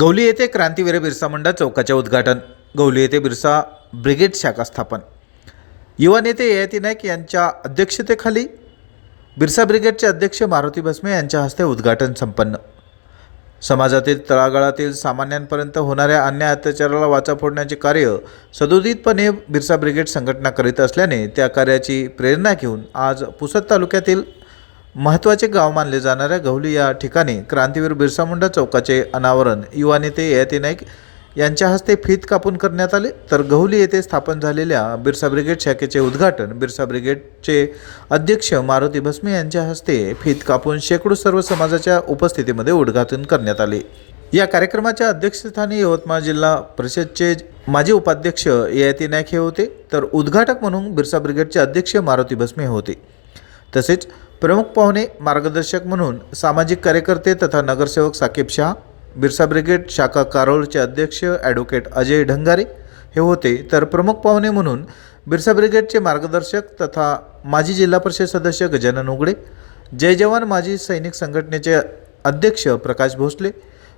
गौली येथे क्रांतीवीर बिरसा मंडळ चौकाचे उद्घाटन. गौली येथे बिरसा ब्रिगेड शाखा स्थापन. युवा नेते ययाती नाईक यांच्या अध्यक्षतेखाली बिरसा ब्रिगेडचे अध्यक्ष मारुती भस्मे यांच्या हस्ते उद्घाटन संपन्न. समाजातील तळागाळातील सामान्यांपर्यंत होणाऱ्या अन्याय अत्याचाराला वाचा फोडण्याचे कार्य सदोदितपणे बिरसा ब्रिगेड संघटना करीत असल्याने त्या कार्याची प्रेरणा घेऊन आज पुसद तालुक्यातील महत्त्वाचे गाव मानले जाणाऱ्या गहुली या ठिकाणी क्रांतीवीर बिरसा मुंडा चौकाचे अनावरण युवा नेते ययाती नाईक यांच्या हस्ते फीत कापून करण्यात आले. तर गहुली येथे स्थापन झालेल्या बिरसा ब्रिगेड शाखेचे उद्घाटन बिरसा ब्रिगेडचे अध्यक्ष मारुती भस्मे यांच्या हस्ते फीत कापून शेकडो सर्व समाजाच्या उपस्थितीमध्ये उद्घाटन करण्यात आले. या कार्यक्रमाच्या अध्यक्षस्थानी यवतमाळ जिल्हा परिषदचे माजी उपाध्यक्ष ययाती नाईक हे होते. तर उद्घाटक म्हणून बिरसा ब्रिगेडचे अध्यक्ष मारुती भस्मे होते. तसेच प्रमुख पाहुणे मार्गदर्शक म्हणून सामाजिक कार्यकर्ते तथा नगरसेवक साकेब शाह बिरसा ब्रिगेड शाखा कारोळचे अध्यक्ष ॲडव्होकेट अजय ढंगारे हे होते. तर प्रमुख पाहुणे म्हणून बिरसा ब्रिगेडचे मार्गदर्शक तथा माजी जिल्हा परिषद सदस्य गजानन उगडे जय जवान माजी सैनिक संघटनेचे अध्यक्ष प्रकाश भोसले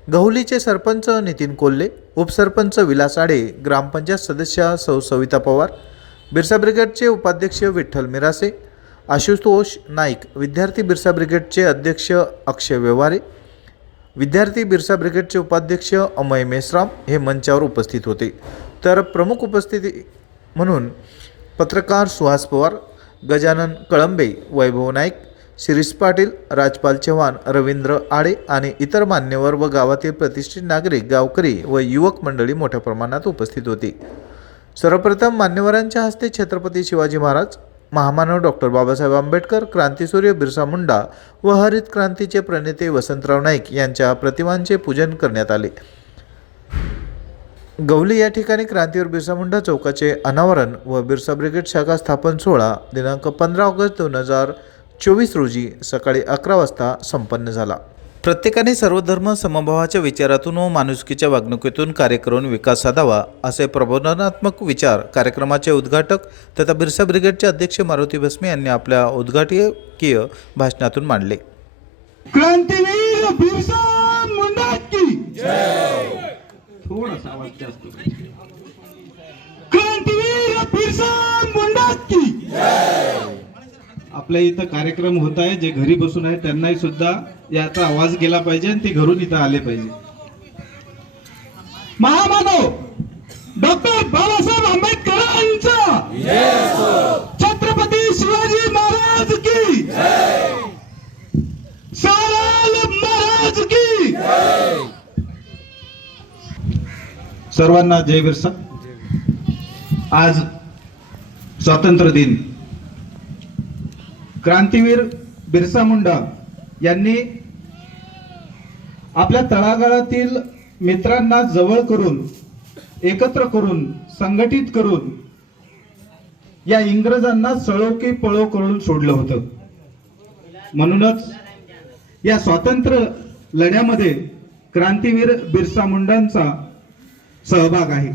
गहुलीचे सरपंच नितीन कोल्हे उपसरपंच विलास आडे ग्रामपंचायत सदस्य सौ सविता पवार बिरसा ब्रिगेडचे उपाध्यक्ष विठ्ठल मिरासे आशुतोष नाईक विद्यार्थी बिरसा ब्रिगेडचे अध्यक्ष अक्षय व्यवहारे विद्यार्थी बिरसा ब्रिगेडचे उपाध्यक्ष अमय मेश्राम हे मंचावर उपस्थित होते. तर प्रमुख उपस्थिती म्हणून पत्रकार सुहास पवार गजानन कळंबे वैभव नाईक शिरीष पाटील राजपाल चव्हाण रवींद्र आडे आणि इतर मान्यवर व गावातील प्रतिष्ठित नागरिक गावकरी व युवक मंडळी मोठ्या प्रमाणात उपस्थित होती. सर्वप्रथम मान्यवरांच्या हस्ते छत्रपती शिवाजी महाराज महामानव डॉक्टर बाबासाहेब आंबेडकर क्रांतीसूर्य बिरसा मुंडा व हरित क्रांतीचे प्रणेते वसंतराव नाईक यांच्या प्रतिमांचे पूजन करण्यात आले. गवली या ठिकाणी क्रांतीवर बिरसा मुंडा चौकाचे अनावरण व बिरसा ब्रिगेड शाखा स्थापन सोहळा दिनांक पंधरा ऑगस्ट दोन हजार चोवीस रोजी सकाळी अकरा वाजता संपन्न झाला. प्रत्येकाने सर्व धर्म समभावाच्या विचारातून व माणुसकीच्या वागणुकीतून कार्य करून विकास साधावा असे प्रबोधनात्मक विचार कार्यक्रमाचे उद्घाटक तथा बिरसा ब्रिगेडचे अध्यक्ष मारुती भस्मे यांनी आपल्या उद्घाटकीय भाषणातून मांडले. क्रांतीवीर बिरसा मुंडा की थोडासा आवाज जास्त क्रांतीवीर बिरसा मुंडा की आपल्या इथं कार्यक्रम होत आहे जे घरी बसून आहे त्यांनाही सुद्धा याचा आवाज गेला पाहिजे आणि ते घरून इथं आले पाहिजे. महामानव डॉक्टर बाबासाहेब आंबेडकरांचा छत्रपती शिवाजी महाराज की महाराज की सर्वांना जय बिरसा. आज स्वातंत्र्य दिन. क्रांतीवीर बिरसा मुंडा यांनी आपल्या तळागाळातील मित्रांना जवळ करून एकत्र करून संघटित करून या इंग्रजांना सळो की पळो करून सोडलं होतं. म्हणूनच या स्वातंत्र्य लढ्यामध्ये क्रांतीवीर बिरसा मुंडांचा सहभाग आहे.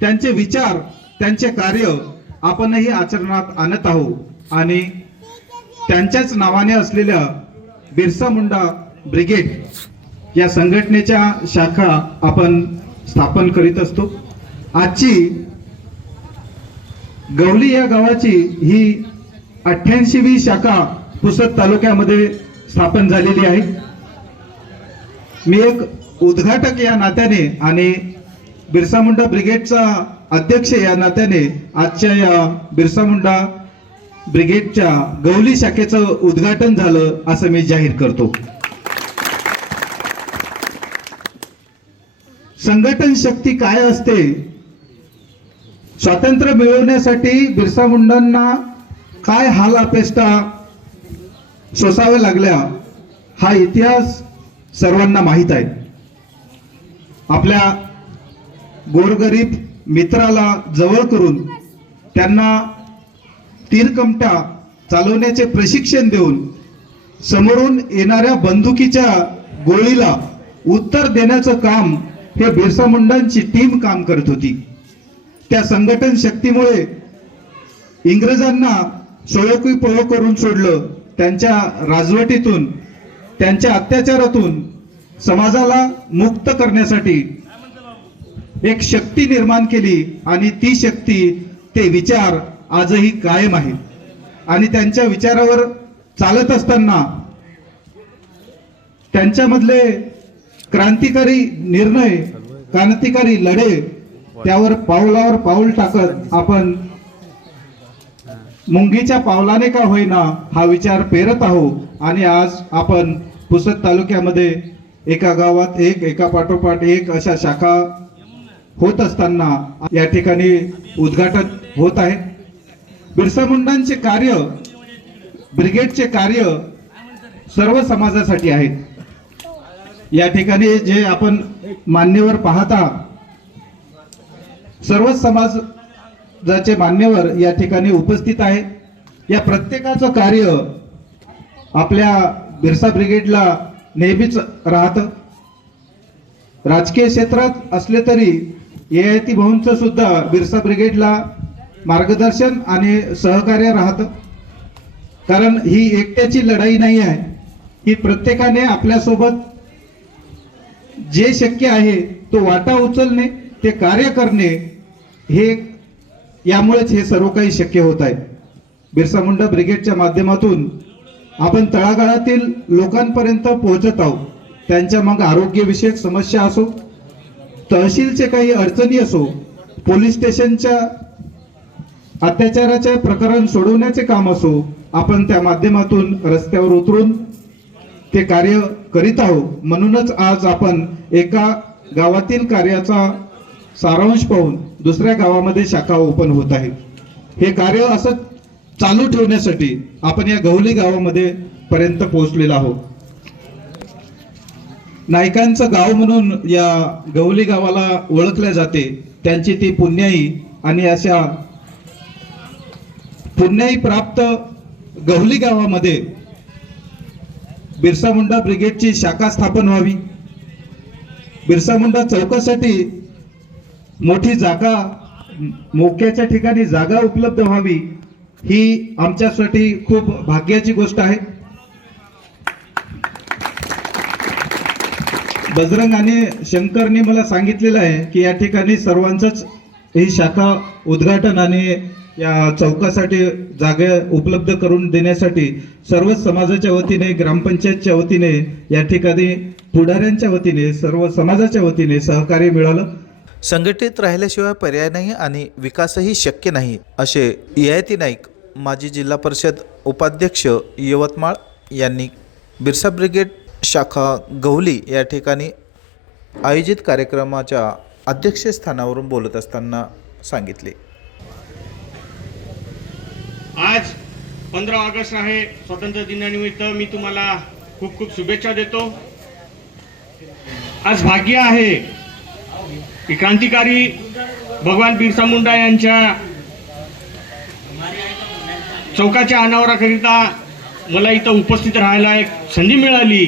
त्यांचे विचार त्यांचे कार्य आपणही आचरणात आणत आहोत. आणि त्यांच्याच नावाने असलेल्या बिरसा मुंडा ब्रिगेड या संघटनेच्या शाखा आपण स्थापन करीत असतो. आजची गवली या गावाची ही अठ्ठ्याऐंशीवी शाखा पुसद तालुक्यामध्ये स्थापन झालेली आहे. मी एक उद्घाटक या नात्याने आणि बिरसा मुंडा ब्रिगेडचा अध्यक्ष या नात्याने आजच्या या बिरसा मुंडा ब्रिगेडच्या गवली शाखेचं उद्घाटन झालं असं मी जाहीर करतो. संघटन शक्ती काय असते? स्वातंत्र्य मिळवण्यासाठी बिरसा मुंडांना काय हाल अपेष्टा सोसाव्या लागल्या हा इतिहास सर्वांना माहीत आहे. आपल्या गोरगरीब मित्राला जवळ करून त्यांना तीरकमटा चालवण्याचे प्रशिक्षण देऊन समोरून येणाऱ्या बंदुकीच्या गोळीला उत्तर देण्याचं काम हे बिरसा मुंडांची टीम काम करत होती. त्या संघटन शक्तीमुळे इंग्रजांना सोळोकी पळो करून सोडलं. त्यांच्या राजवटीतून त्यांच्या अत्याचारातून समाजाला मुक्त करण्यासाठी एक शक्ती निर्माण केली आणि ती शक्ती ते विचार आजही कायम आहेत आणि त्यांच्या विचारावर चालत असताना त्यांच्यामधले क्रांतिकारी निर्णय क्रांतिकारी लढे त्यावर पावलावर पाऊल टाकत आपण मुंगीच्या पावलाने का होईना हा विचार पेरत आहोत. आणि आज आपण पुसद तालुक्यामध्ये एका गावात एक एका पाठोपाठ एक अशा शाखा होत असताना या ठिकाणी उद्घाटन होत आहे. बिरसा मुंडांचे कार्य ब्रिगेडचे कार्य सर्व समाजासाठी आहेत. या ठिकाणी जे आपण मान्यवर पाहता सर्वच समाजाचे मान्यवर या ठिकाणी उपस्थित आहे या प्रत्येकाचं कार्य आपल्या बिरसा ब्रिगेडला नेहमीच राहतं. राजकीय क्षेत्रात असले तरी ययाती आय भाऊंचं सुद्धा बिरसा ब्रिगेडला मार्गदर्शन आणि सहकार्य राहतं. कारण ही एकट्याची लढाई नाही आहे. ही प्रत्येकाने आपल्यासोबत जे शक्य आहे तो वाटा उचलणे ते कार्य करणे हे यामुळेच हे सर्व काही शक्य होत आहे. बिरसा मुंडा ब्रिगेडच्या माध्यमातून आपण तळागाळातील लोकांपर्यंत पोहोचत आहोत. त्यांच्या मग आरोग्यविषयक समस्या असो तहसीलचे काही अडचणी असो पोलीस स्टेशनच्या अत्याचाराचे प्रकरण सोडवण्याचे काम असो आपण त्या माध्यमातून रस्त्यावर उतरून ते कार्य करीत आहोत. म्हणूनच आज आपण एका गावातील कार्याचा सारांश पाहून दुसऱ्या गावामध्ये शाखा ओपन होत आहे. हे कार्य असं चालू ठेवण्यासाठी आपण या गवली गावामध्ये पर्यंत पोहोचलेलो आहोत. नायकांचं गाव म्हणून या गवली गावाला ओळखल्या जाते. त्यांची ती पुण्याई आणि अशा पुण्याई प्राप्त गवली गावामध्ये बिरसा मुंडा ब्रिगेडची शाखा स्थापन व्हावी. बिरसा मुंडा चौकासाठी मोठी जागा मोक्याच्या ठिकाणी जागा उपलब्ध व्हावी ही आमच्यासाठी खूप भाग्याची गोष्ट आहे. बजरंग आणि शंकरने मला सांगितलेलं आहे की या ठिकाणी सर्वांचंच ही शाखा उद्घाटन आणि या चौकासाठी जागा उपलब्ध करून देण्यासाठी सर्वच समाजाच्या वतीने ग्रामपंचायतच्या वतीने या ठिकाणी पुढाऱ्यांच्या वतीने सर्व समाजाच्या वतीने सहकार्य मिळालं. संघटित राहिल्याशिवाय पर्याय नाही आणि विकासही शक्य नाही असे ययाती नाईक माजी जिल्हा परिषद उपाध्यक्ष यवतमाळ यांनी बिरसा ब्रिगेड शाखा गवली या ठिकाणी आयोजित कार्यक्रमाच्या अध्यक्षस्थानावरून बोलत असताना सांगितले. आज पंधरा ऑगस्ट आहे. स्वातंत्र्य दिनानिमित्त मी तुम्हाला खूप खूप शुभेच्छा देतो. आज भाग्य आहे. की क्रांतिकारी भगवान बिरसा मुंडा यांच्या चौकाच्या अनावराकरिता मला इथं उपस्थित राहायला एक संधी मिळाली.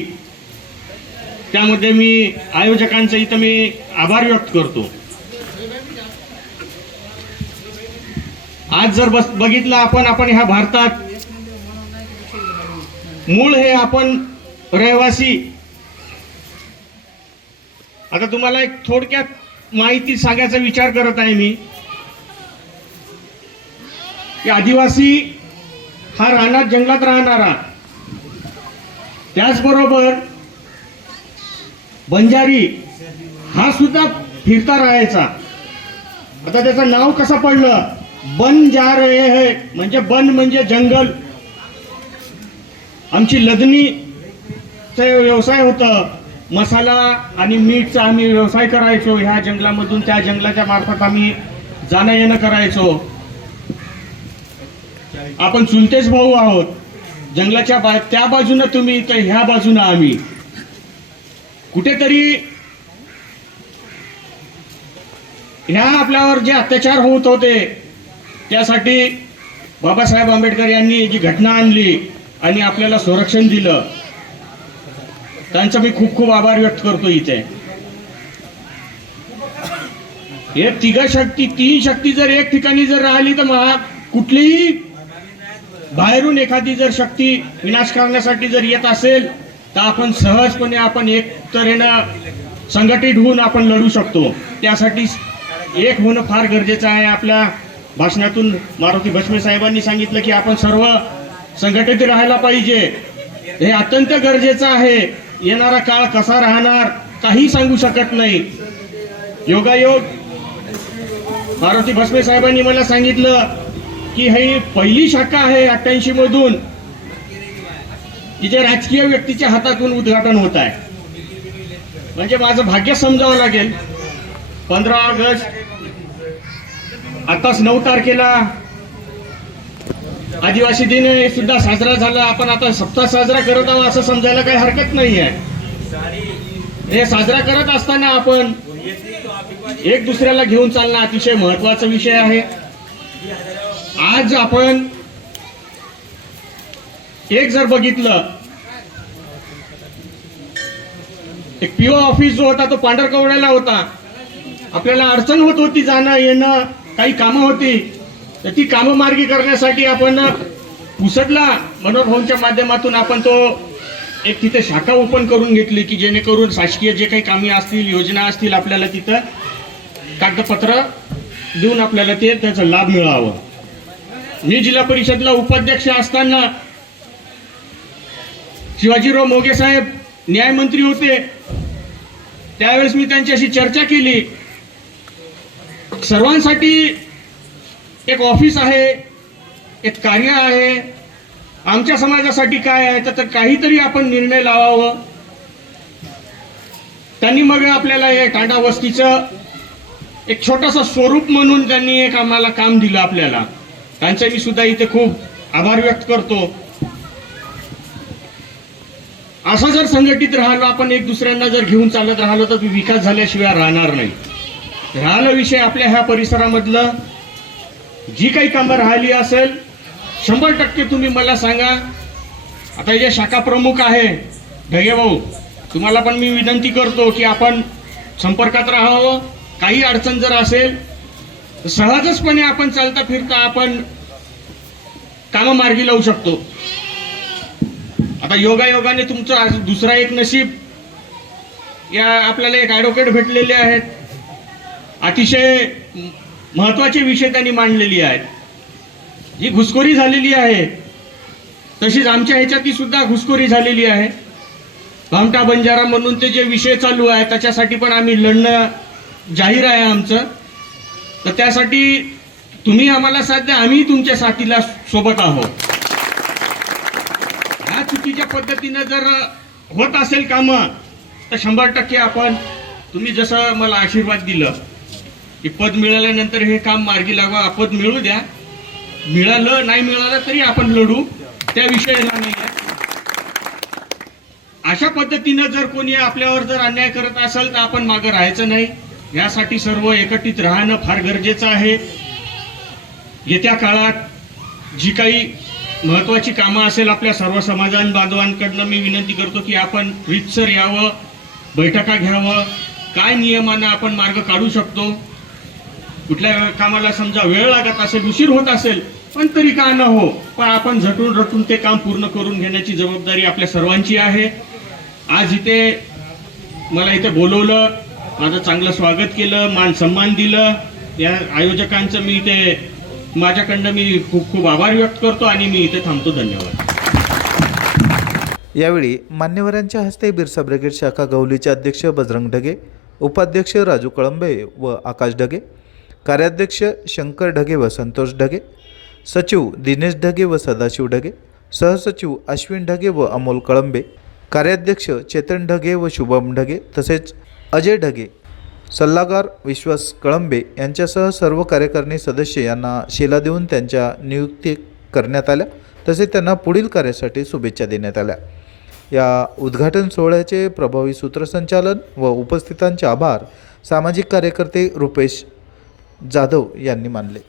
त्यामध्ये मी आयोजकांचं इथं मी आभार व्यक्त करतो. आज जर बस बघितलं आपण आपण ह्या भारतात मूळ हे आपण रहिवासी. आता तुम्हाला एक थोडक्यात माहिती सांगायचा विचार करत आहे मी. की आदिवासी हा रानात जंगलात राहणारा. त्याचबरोबर बंजारी हा सुद्धा फिरता राहायचा. आता त्याचं नाव कसं पडलं? बन जा रहे है म्हणजे बन म्हणजे जंगल. आमची लदनीचा व्यवसाय होतं. मसाला आणि मीठचा आम्ही व्यवसाय करायचो. ह्या जंगलामधून त्या जंगलाच्या मार्फत आम्ही जाणं येणं करायचो. आपण चुलतेच भाऊ आहोत. जंगलाच्या बा त्या बाजूनं तुम्ही तर ह्या बाजूनं आम्ही. कुठेतरी ह्या आपल्यावर जे अत्याचार होत होते त्यासाठी बाबासाहेब आंबेडकर यांनी जी घटना आणली आणि आपल्याला संरक्षण दिलं त्यांचा मी खूप खूप आभार व्यक्त करतो इथे. हे तिघ शक्ती तीन शक्ती जर एक ठिकाणी जर राहिली तर महा कुठलीही बाहेरून एखादी जर शक्ती विनाश करण्यासाठी जर येत असेल तर आपण सहजपणे आपण एक तऱ्हेनं संघटित होऊन आपण लढू शकतो. त्यासाठी एक होणं फार गरजेचं आहे आपल्या भाषणातून मारुती भस्मे साहेबांनी सांगितलं की आपण सर्व संघटित राहायला पाहिजे. हे अत्यंत गरजेचं आहे. येणारा काळ कसा राहणार काही सांगू शकत नाही. योगायोग मारुती भस्मे साहेबांनी मला सांगितलं की ही पहिली शाखा आहे अठ्ठ्याऐंशी मधून की जे राजकीय व्यक्तीच्या हातातून उद्घाटन होत आहे. म्हणजे माझं भाग्य समजावं लागेल. पंधरा ऑगस्ट आताच नऊ तारखेला आदिवासी दिन सुद्धा साजरा झाला. आपण आता सप्ताह साजरा करत आहोत असं समजायला काही हरकत नाही आहे. हे साजरा करत असताना आपण एक दुसऱ्याला घेऊन चालणं अतिशय महत्त्वाचा विषय आहे. आज आपण एक जर बघितलं एक पीओ ऑफिस जो होता तो पांढरकवड्याला होता. आपल्याला अडचण होत होती जाणं येणं. काही कामं होती तर ती कामं मार्गी करण्यासाठी आपण पुसटला. मनोहर माध्यमातून आपण तो एक तिथे शाखा ओपन करून घेतली की जेणेकरून शासकीय जे काही कामे असतील योजना असतील आपल्याला तिथं कागदपत्र देऊन आपल्याला ते त्याचा लाभ मिळावा. मी जिल्हा परिषदला उपाध्यक्ष असताना शिवाजीराव मोगे साहेब न्यायमंत्री होते. त्यावेळेस मी त्यांच्याशी चर्चा केली. सर्वांसाठी एक ऑफिस आहे एक कार्य आहे. आमच्या समाजासाठी काय आहे तर काहीतरी आपण निर्णय लावावं. त्यांनी मग आपल्याला हे टांडा वस्तीचं एक छोटंसं स्वरूप म्हणून त्यांनी एक आम्हाला काम दिलं आपल्याला. त्यांचे मी सुद्धा इथे खूप आभार व्यक्त करतो. असं जर संघटित राहिलो आपण एक दुसऱ्यांना जर घेऊन चालत राहिलो तर विकास झाल्याशिवाय राहणार नाही. राहिला विषय आपल्या ह्या परिसरामधलं. जी काही कामं राहिली असेल शंभर टक्के तुम्ही मला सांगा. आता जे शाखा प्रमुख आहे ढगे भाऊ तुम्हाला पण मी विनंती करतो की आपण संपर्कात राहावं. काही अडचण जर असेल तर सहजचपणे आपण चालता फिरता आपण कामं मार्गी लावू शकतो. आता योगायोगाने तुमचं आज दुसरा एक नशीब. या आपल्याला एक ॲडव्होकेट भेटलेले आहेत. अतिशय महत्त्वाचे विषय त्यांनी मांडलेली आहेत. जी घुसखोरी झालेली आहे तशीच आमच्या ह्याच्यातही सुद्धा घुसखोरी झालेली आहे. भामटा बंजारा म्हणून ते जे विषय चालू आहे त्याच्यासाठी पण आम्ही लढणं जाहीर आहे आमचं. तर त्यासाठी तुम्ही आम्हाला साथ द्या आम्ही तुमच्या साथीला सोबत आहोत. ह्या चुकीच्या पद्धतीनं जर होत असेल कामं तर शंभर टक्के आपण तुम्ही जसं मला आशीर्वाद दिलं की पद मिळाल्यानंतर हे काम मार्गी लावा पद मिळू द्या. मिळालं नाही मिळालं तरी आपण लढू. त्या विषयाला नाही अशा पद्धतीनं जर कोणी आपल्यावर जर अन्याय करत असेल तर आपण मागं राहायचं नाही. यासाठी सर्व एकत्रित राहणं फार गरजेचं आहे. येत्या काळात जी काही महत्वाची कामं असेल आपल्या सर्व समाजान बांधवांकडनं मी विनंती करतो की आपण रितसर यावं बैठका घ्यावं. काय नियमानं आपण मार्ग काढू शकतो? कुठल्या कामाला समजा वेळ लागत असेल उशीर होत असेल पण तरी का न हो? पण आपण झटून रटून ते काम पूर्ण करून घेण्याची जबाबदारी आपल्या सर्वांची आहे. आज इथे मला इथे बोलवलं माझं चांगलं स्वागत केलं मान सन्मान दिलं. या आयोजकांचं मी इथे माझ्याकडनं मी खूप खूप आभार व्यक्त करतो आणि मी इथे थांबतो. धन्यवाद. यावेळी मान्यवरांच्या हस्ते बिरसा ब्रिगेड शाखा गवलीचे अध्यक्ष बजरंग ढगे उपाध्यक्ष राजू कळंबे व आकाश ढगे कार्याध्यक्ष शंकर ढगे व संतोष ढगे सचिव दिनेश ढगे व सदाशिव ढगे सहसचिव अश्विन ढगे व अमोल कळंबे कार्याध्यक्ष चेतन ढगे व शुभम ढगे तसेच अजय ढगे सल्लागार विश्वास कळंबे यांच्यासह सर्व कार्यकारिणी सदस्य यांना शेला देऊन त्यांच्या नियुक्ती करण्यात आल्या. तसेच त्यांना पुढील कार्यासाठी शुभेच्छा देण्यात आल्या. या उद्घाटन सोहळ्याचे प्रभावी सूत्रसंचालन व उपस्थितांचे आभार सामाजिक कार्यकर्ते रुपेश जाधव यांनी मानले.